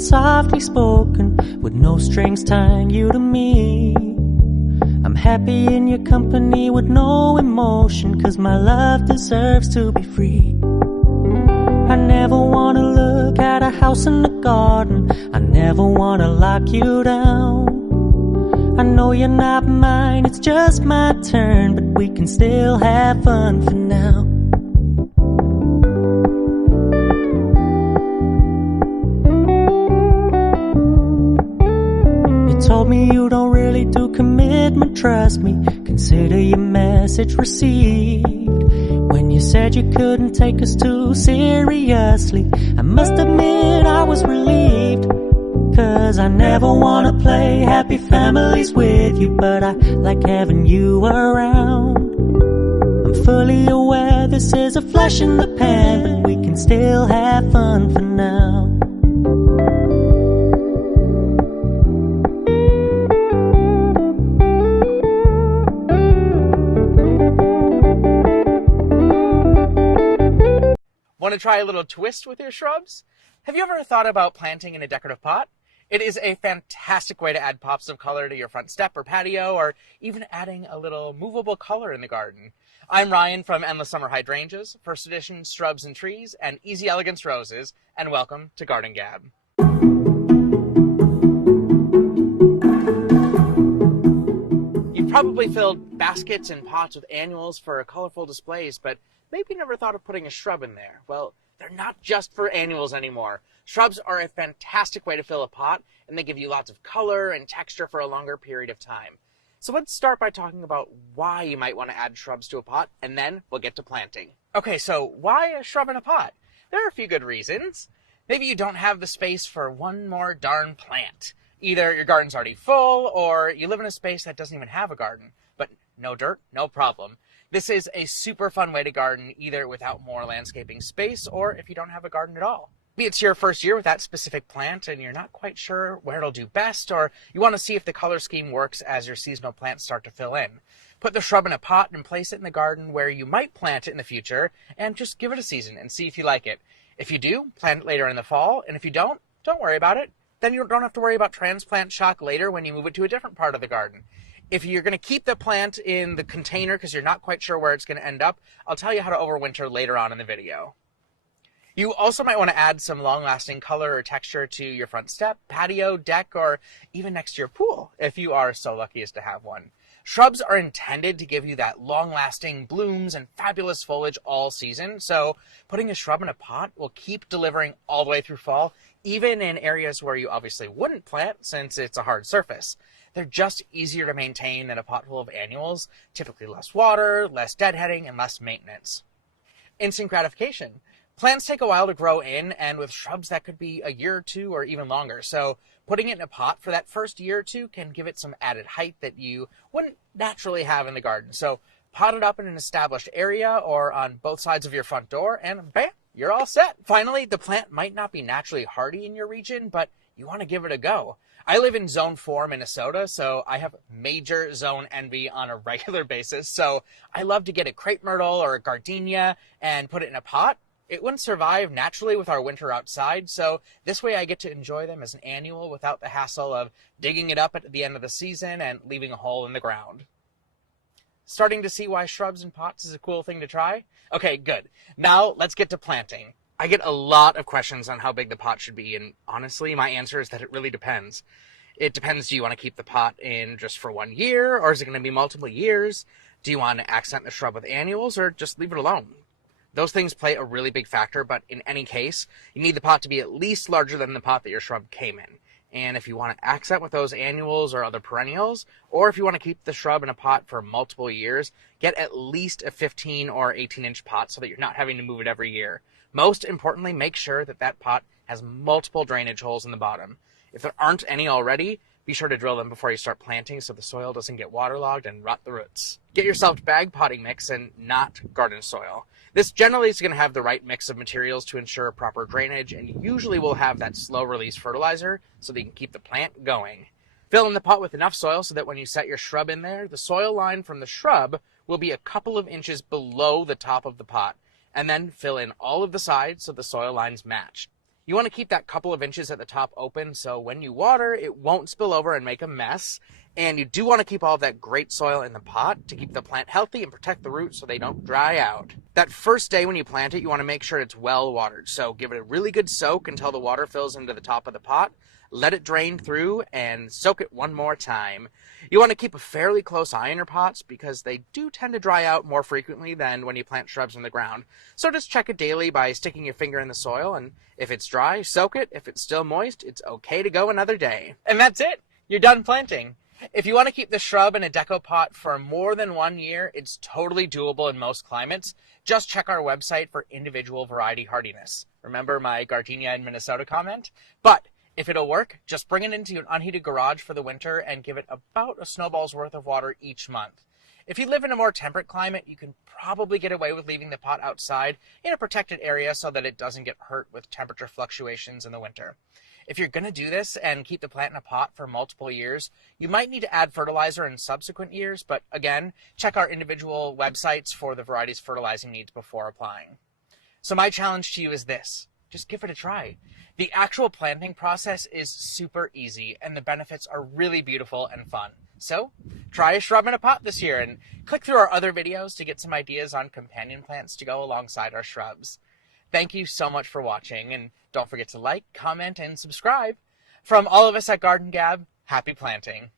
it's softly spoken, with no strings tying you to me. I'm happy in your company with no emotion, 'cause my love deserves to be free. I never wanna look at a house in the garden, I never wanna lock you down. I know you're not mine, it's just my turn, but we can still have fun for now. You told me you don't really do commitment, trust me, consider your message received. When you said you couldn't take us too seriously, I must admit I was relieved. 'Cause I never wanna play happy families with you, but I like having you around. I'm fully aware this is a flash in the pan, but we can still have fun for now. Want to try a little twist with your shrubs? Have you ever thought about planting in a decorative pot? It is a fantastic way to add pops of color to your front step or patio, or even adding a little movable color in the garden. I'm Ryan from Endless Summer Hydrangeas, First Edition Shrubs and Trees, and Easy Elegance Roses, and welcome to Garden Gab. You've probably filled baskets and pots with annuals for colorful displays, but maybe never thought of putting a shrub in there. Well, they're not just for annuals anymore. Shrubs are a fantastic way to fill a pot, and they give you lots of color and texture for a longer period of time. So let's start by talking about why you might want to add shrubs to a pot, and then we'll get to planting. Okay, so why a shrub in a pot? There are a few good reasons. Maybe you don't have the space for one more darn plant. Either your garden's already full, or you live in a space that doesn't even have a garden. But no dirt, no problem. This is a super fun way to garden, either without more landscaping space, or if you don't have a garden at all. Maybe it's your first year with that specific plant and you're not quite sure where it'll do best, or you want to see if the color scheme works as your seasonal plants start to fill in. Put the shrub in a pot and place it in the garden where you might plant it in the future, and just give it a season and see if you like it. If you do, plant it later in the fall, and if you don't worry about it. Then you don't have to worry about transplant shock later when you move it to a different part of the garden. If you're going to keep the plant in the container because you're not quite sure where it's going to end up, I'll tell you how to overwinter later on in the video. You also might want to add some long-lasting color or texture to your front step, patio, deck, or even next to your pool, if you are so lucky as to have one. Shrubs are intended to give you that long-lasting blooms and fabulous foliage all season, so putting a shrub in a pot will keep delivering all the way through fall, even in areas where you obviously wouldn't plant since it's a hard surface. They're just easier to maintain than a pot full of annuals, typically less water, less deadheading, and less maintenance. Instant gratification. Plants take a while to grow in, and with shrubs that could be a year or two or even longer, so putting it in a pot for that first year or two can give it some added height that you wouldn't naturally have in the garden. So pot it up in an established area or on both sides of your front door, and bam, you're all set. Finally, the plant might not be naturally hardy in your region, but you want to give it a go. I live in Zone 4, Minnesota, so I have major zone envy on a regular basis. So I love to get a crepe myrtle or a gardenia and put it in a pot. It wouldn't survive naturally with our winter outside, so this way I get to enjoy them as an annual without the hassle of digging it up at the end of the season and leaving a hole in the ground. Starting to see why shrubs in pots is a cool thing to try? Okay, good. Now let's get to planting. I get a lot of questions on how big the pot should be, and honestly, my answer is that it really depends. It depends, do you want to keep the pot in just for 1 year, or is it going to be multiple years? Do you want to accent the shrub with annuals, or just leave it alone? Those things play a really big factor, but in any case, you need the pot to be at least larger than the pot that your shrub came in. And if you want to accent with those annuals or other perennials, or if you want to keep the shrub in a pot for multiple years, get at least a 15 or 18-inch pot so that you're not having to move it every year. Most importantly, make sure that that pot has multiple drainage holes in the bottom. If there aren't any already, be sure to drill them before you start planting so the soil doesn't get waterlogged and rot the roots. Get yourself bag potting mix and not garden soil. This generally is going to have the right mix of materials to ensure proper drainage, and usually will have that slow release fertilizer so that you can keep the plant going. Fill in the pot with enough soil so that when you set your shrub in there, the soil line from the shrub will be a couple of inches below the top of the pot, and then fill in all of the sides so the soil lines match. You want to keep that couple of inches at the top open so when you water, it won't spill over and make a mess. And you do want to keep all of that great soil in the pot to keep the plant healthy and protect the roots so they don't dry out. That first day when you plant it, you want to make sure it's well watered. So give it a really good soak until the water fills into the top of the pot. Let it drain through and soak it one more time. You want to keep a fairly close eye on your pots because they do tend to dry out more frequently than when you plant shrubs in the ground. So just check it daily by sticking your finger in the soil, and if it's dry, soak it. If it's still moist, it's okay to go another day. And that's it. You're done planting. If you want to keep the shrub in a deco pot for more than 1 year, it's totally doable in most climates. Just check our website for individual variety hardiness. Remember my gardenia in Minnesota comment? But if it'll work, just bring it into an unheated garage for the winter and give it about a snowball's worth of water each month. If you live in a more temperate climate, you can probably get away with leaving the pot outside in a protected area so that it doesn't get hurt with temperature fluctuations in the winter. If you're going to do this and keep the plant in a pot for multiple years, you might need to add fertilizer in subsequent years, but again, check our individual websites for the variety's fertilizing needs before applying. So my challenge to you is this. Just give it a try. The actual planting process is super easy and the benefits are really beautiful and fun. So try a shrub in a pot this year and click through our other videos to get some ideas on companion plants to go alongside our shrubs. Thank you so much for watching, and don't forget to like, comment, and subscribe. From all of us at Garden Gab, happy planting.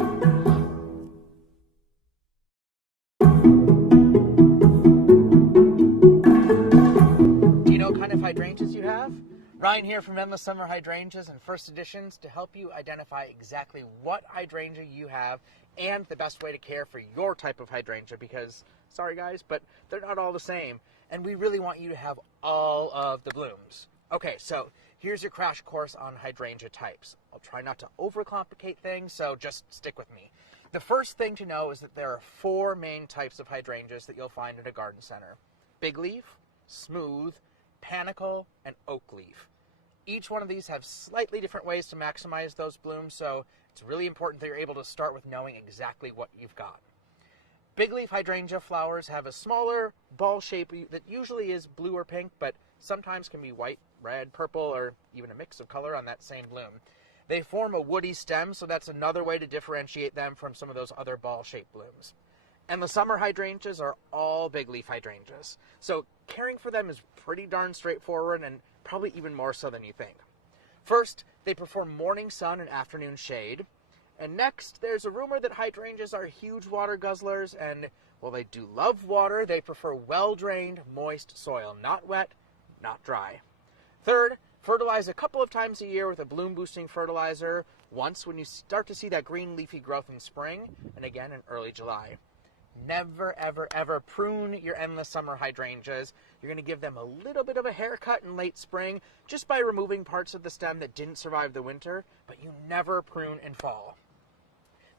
Do you know what kind of hydrangeas you have? Ryan here from Endless Summer Hydrangeas and First Editions to help you identify exactly what hydrangea you have and the best way to care for your type of hydrangea because, sorry guys, but they're not all the same. And we really want you to have all of the blooms. Okay, so here's your crash course on hydrangea types. I'll try not to overcomplicate things, so just stick with me. The first thing to know is that there are 4 main types of hydrangeas that you'll find at a garden center. Big leaf, smooth, panicle, and oak leaf. Each one of these have slightly different ways to maximize those blooms, so it's really important that you're able to start with knowing exactly what you've got. Big leaf hydrangea flowers have a smaller ball shape that usually is blue or pink, but sometimes can be white, red, purple, or even a mix of color on that same bloom. They form a woody stem, so that's another way to differentiate them from some of those other ball-shaped blooms. And the summer hydrangeas are all big leaf hydrangeas, so caring for them is pretty darn straightforward and probably even more so than you think. First, they prefer morning sun and afternoon shade. And next, there's a rumor that hydrangeas are huge water guzzlers, and while they do love water, they prefer well-drained, moist soil, not wet, not dry. Third, fertilize a couple of times a year with a bloom-boosting fertilizer, once when you start to see that green leafy growth in spring, and again in early July. Never, ever, ever prune your endless summer hydrangeas. You're going to give them a little bit of a haircut in late spring just by removing parts of the stem that didn't survive the winter, but you never prune in fall.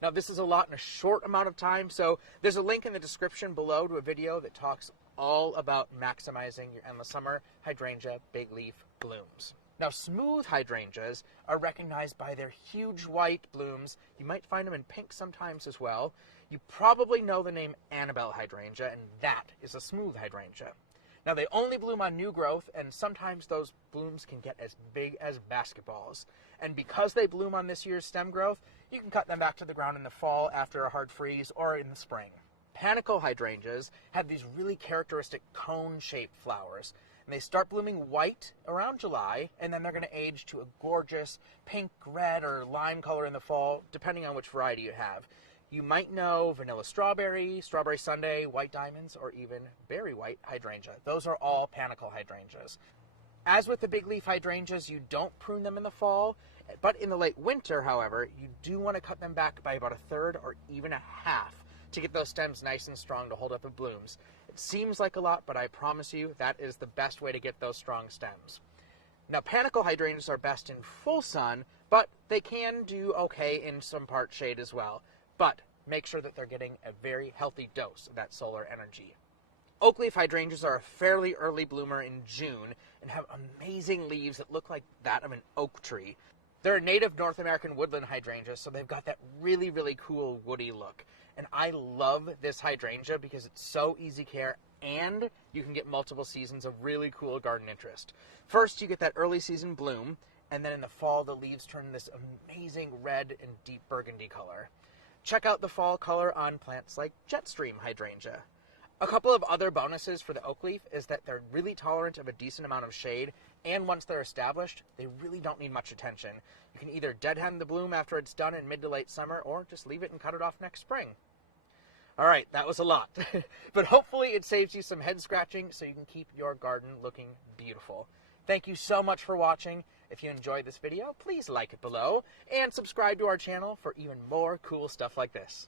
Now, this is a lot in a short amount of time, so there's a link in the description below to a video that talks all about maximizing your endless summer hydrangea big leaf blooms. Now, smooth hydrangeas are recognized by their huge white blooms. You might find them in pink sometimes as well. You probably know the name Annabelle hydrangea, and that is a smooth hydrangea. Now, they only bloom on new growth, and sometimes those blooms can get as big as basketballs. And because they bloom on this year's stem growth, you can cut them back to the ground in the fall after a hard freeze or in the spring. Panicle hydrangeas have these really characteristic cone-shaped flowers. And they start blooming white around July, and then they're going to age to a gorgeous pink, red, or lime color in the fall, depending on which variety you have. You might know vanilla strawberry, strawberry sundae, white diamonds, or even berry white hydrangea. Those are all panicle hydrangeas. As with the big leaf hydrangeas, you don't prune them in the fall, but in the late winter, however, you do want to cut them back by about a third or even a half to get those stems nice and strong to hold up the blooms. It seems like a lot, but I promise you that is the best way to get those strong stems. Now, panicle hydrangeas are best in full sun, but they can do okay in some part shade as well. But make sure that they're getting a very healthy dose of that solar energy. Oak leaf hydrangeas are a fairly early bloomer in June and have amazing leaves that look like that of an oak tree. They're a native North American woodland hydrangea, so they've got that really, really cool woody look. And I love this hydrangea because it's so easy care and you can get multiple seasons of really cool garden interest. First, you get that early season bloom, and then in the fall, the leaves turn this amazing red and deep burgundy color. Check out the fall color on plants like Jetstream hydrangea. A couple of other bonuses for the oak leaf is that they're really tolerant of a decent amount of shade, and once they're established, they really don't need much attention. You can either deadhead the bloom after it's done in mid to late summer, or just leave it and cut it off next spring. All right, that was a lot, but hopefully it saves you some head scratching so you can keep your garden looking beautiful. Thank you so much for watching. If you enjoyed this video, please like it below and subscribe to our channel for even more cool stuff like this.